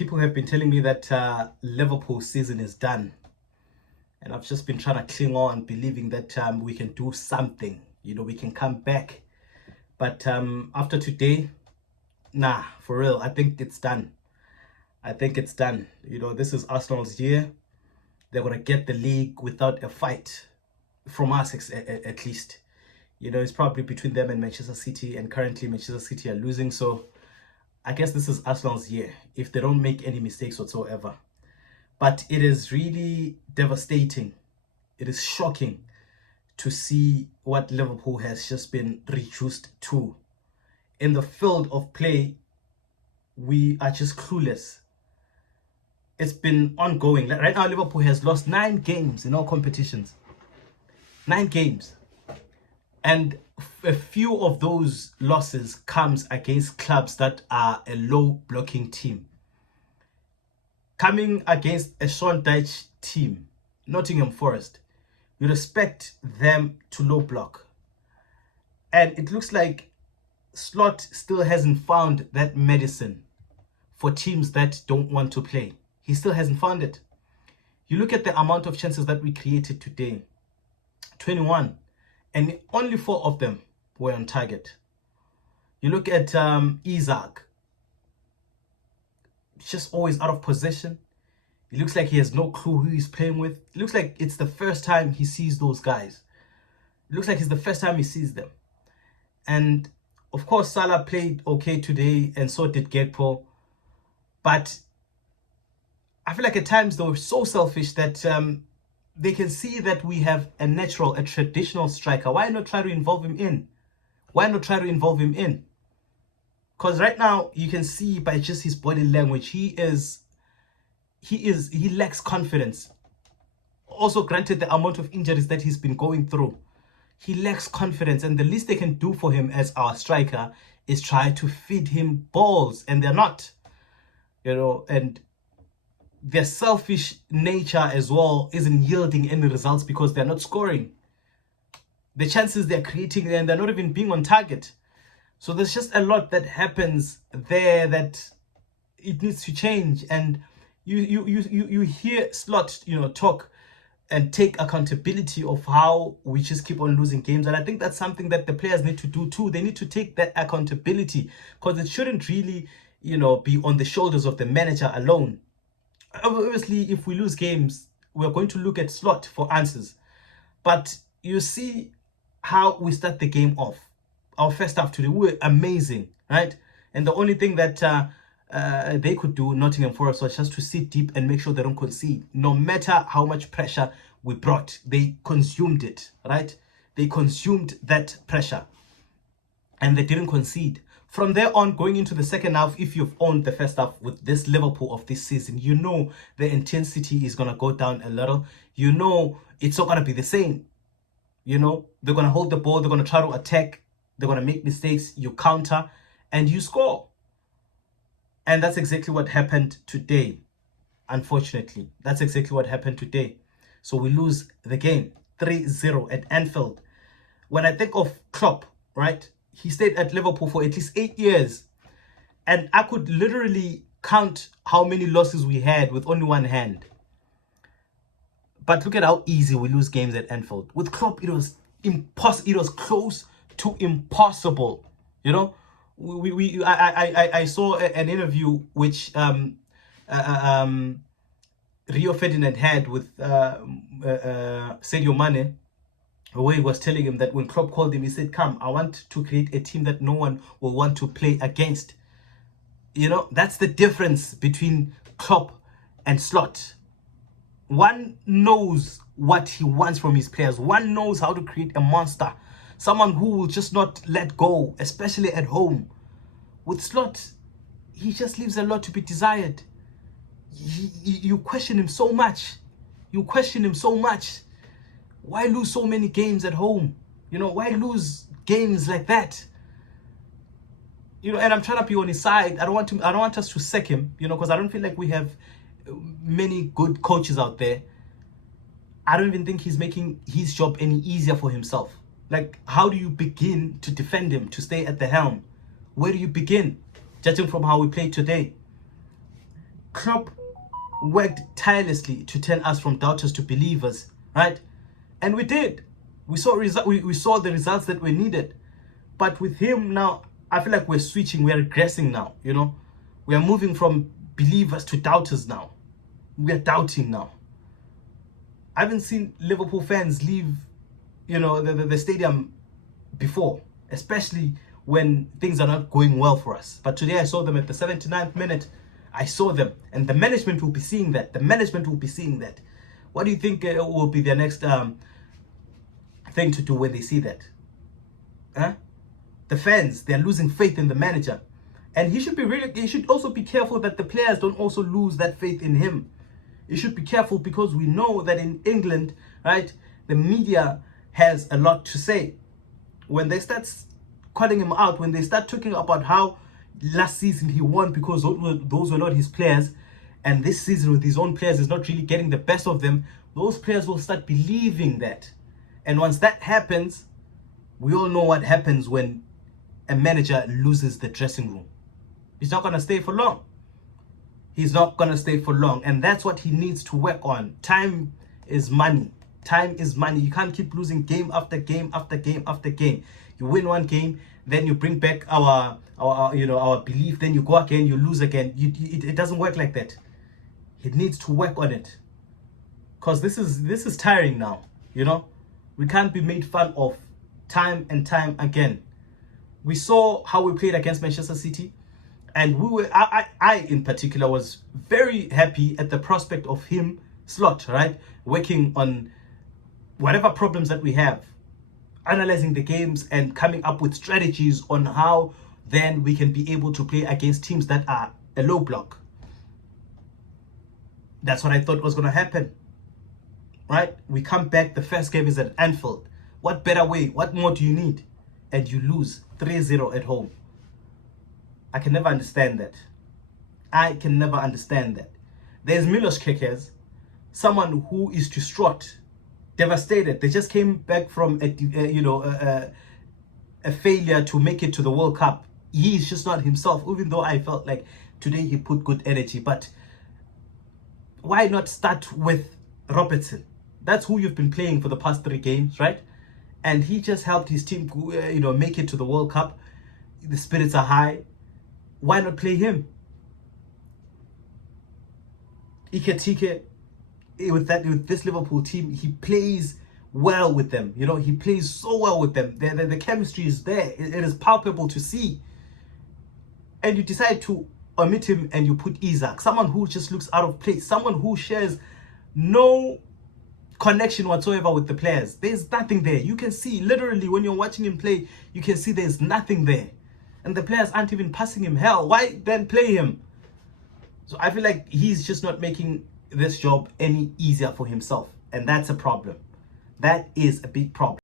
People have been telling me that Liverpool season is done, and I've just been trying to cling on, believing that we can do something. We can come back. But after today, nah, for real, I think it's done. I think it's done. This is Arsenal's year. They're gonna get the league without a fight from us, at least. It's probably between them and Manchester City, and currently Manchester City are losing. So I guess this is Arsenal's year if they don't make any mistakes whatsoever. But it is really devastating. It is shocking to see what Liverpool has just been reduced to. In the field of play, we are just clueless. It's been ongoing. Right now, Liverpool has lost 9 games in all competitions. 9 games. And a few of those losses comes against clubs that are a low blocking team. Coming against a Sean Dyche team, Nottingham Forest, you respect them to low block. And it looks like Slot still hasn't found that medicine for teams that don't want to play. He still hasn't found it. You look at the amount of chances that we created today, 21, and only 4 of them were on target. You look at Isaac, just always out of possession. It looks like he has no clue who he's playing with. It looks like it's the first time he sees those guys. It looks like it's the first time he sees them. And of course, Salah played okay today, and so did Gakpo. But I feel like at times they were so selfish that they can see that we have a traditional striker. Why not try to involve him in? Why not try to involve him in? Because right now you can see by just his body language, he lacks confidence. Also, granted the amount of injuries that he's been going through, he lacks confidence, and the least they can do for him as our striker is try to feed him balls, and they're not. And their selfish nature as well isn't yielding any results because they're not scoring. The chances they're creating, and they're not even being on target. So there's just a lot that happens there that it needs to change. And you hear Slot, talk and take accountability of how we just keep on losing games. And I think that's something that the players need to do too. They need to take that accountability, because it shouldn't really, be on the shoulders of the manager alone. Obviously, if we lose games, we're going to look at Slot for answers. But you see how we start the game off. Our first half today, we were amazing, right? And the only thing that they could do, Nottingham Forest, was just to sit deep and make sure they don't concede. No matter how much pressure we brought, they consumed it, right? They consumed that pressure, and they didn't concede. From there on, going into the second half, if you've owned the first half with this Liverpool of this season, the intensity is going to go down a little. It's not going to be the same. They're going to hold the ball. They're going to try to attack. They're going to make mistakes. You counter and you score. And that's exactly what happened today. Unfortunately, that's exactly what happened today. So we lose the game 3-0 at Anfield. When I think of Klopp, right? He stayed at Liverpool for at least 8 years. And I could literally count how many losses we had with only one hand. But look at how easy we lose games at Anfield. With Klopp, it was impossible. It was close to impossible. I saw an interview which Rio Ferdinand had with Sadio Mane, where he was telling him that when Klopp called him, he said, "Come, I want to create a team that no one will want to play against." That's the difference between Klopp and Slot. One knows what he wants from his players. One knows how to create a monster. Someone who will just not let go, especially at home. With Slot, he just leaves a lot to be desired. You question him so much. Why lose so many games at home? Why lose games like that? And I'm trying to be on his side. I don't want us to sack him, because I don't feel like we have many good coaches out there. I don't even think he's making his job any easier for himself. Like, how do you begin to defend him, to stay at the helm? Where do you begin, judging from how we played today? Klopp worked tirelessly to turn us from doubters to believers, right? And we did. We saw we saw the results that we needed. But with him now, I feel like we're switching, we're regressing now, you know? We are moving from believers to doubters now. We are doubting now. I haven't seen Liverpool fans leave, you know, the stadium before, especially when things are not going well for us. But today I saw them at the 79th minute. I saw them, and the management will be seeing that. The management will be seeing that. What do you think will be their next thing to do when they see that? Huh? The fans, they're losing faith in the manager. And he should also be careful that the players don't also lose that faith in him. You should be careful, because we know that in England, right, the media has a lot to say. When they start calling him out, when they start talking about how last season he won because those were not his players, and this season with his own players is not really getting the best of them, those players will start believing that. And once that happens, we all know what happens when a manager loses the dressing room. He's not going to stay for long. He's not going to stay for long. And that's what he needs to work on. Time is money. Time is money. You can't keep losing game after game after game after game. You win one game, then you bring back our belief, then you go again, you lose again. It doesn't work like that. He needs to work on it. Because this is tiring now, you know? We can't be made fun of time and time again. We saw how we played against Manchester City, and I in particular was very happy at the prospect of him, Slot, right, working on whatever problems that we have, analyzing the games and coming up with strategies on how then we can be able to play against teams that are a low block. That's what I thought was going to happen, right? We come back, the first game is at Anfield. What better way? What more do you need? And you lose 3-0 at home. I can never understand that. I can never understand that. There's Milos Kekes, someone who is distraught, devastated. They just came back from a failure to make it to the World Cup. He is just not himself, even though I felt like today he put good energy. But why not start with Robertson? That's who you've been playing for the past 3 games, right? And he just helped his team, make it to the World Cup. The spirits are high. Why not play him? Iketike, with this Liverpool team, he plays well with them. You know, he plays so well with them. The chemistry is there. It is palpable to see. And you decide to omit him and you put Isaac, someone who just looks out of place, someone who shares no connection whatsoever with the players. There's nothing there. You can see, literally, when you're watching him play, you can see there's nothing there. And the players aren't even passing him hell. Why then play him? So I feel like he's just not making this job any easier for himself. And that's a problem. That is a big problem.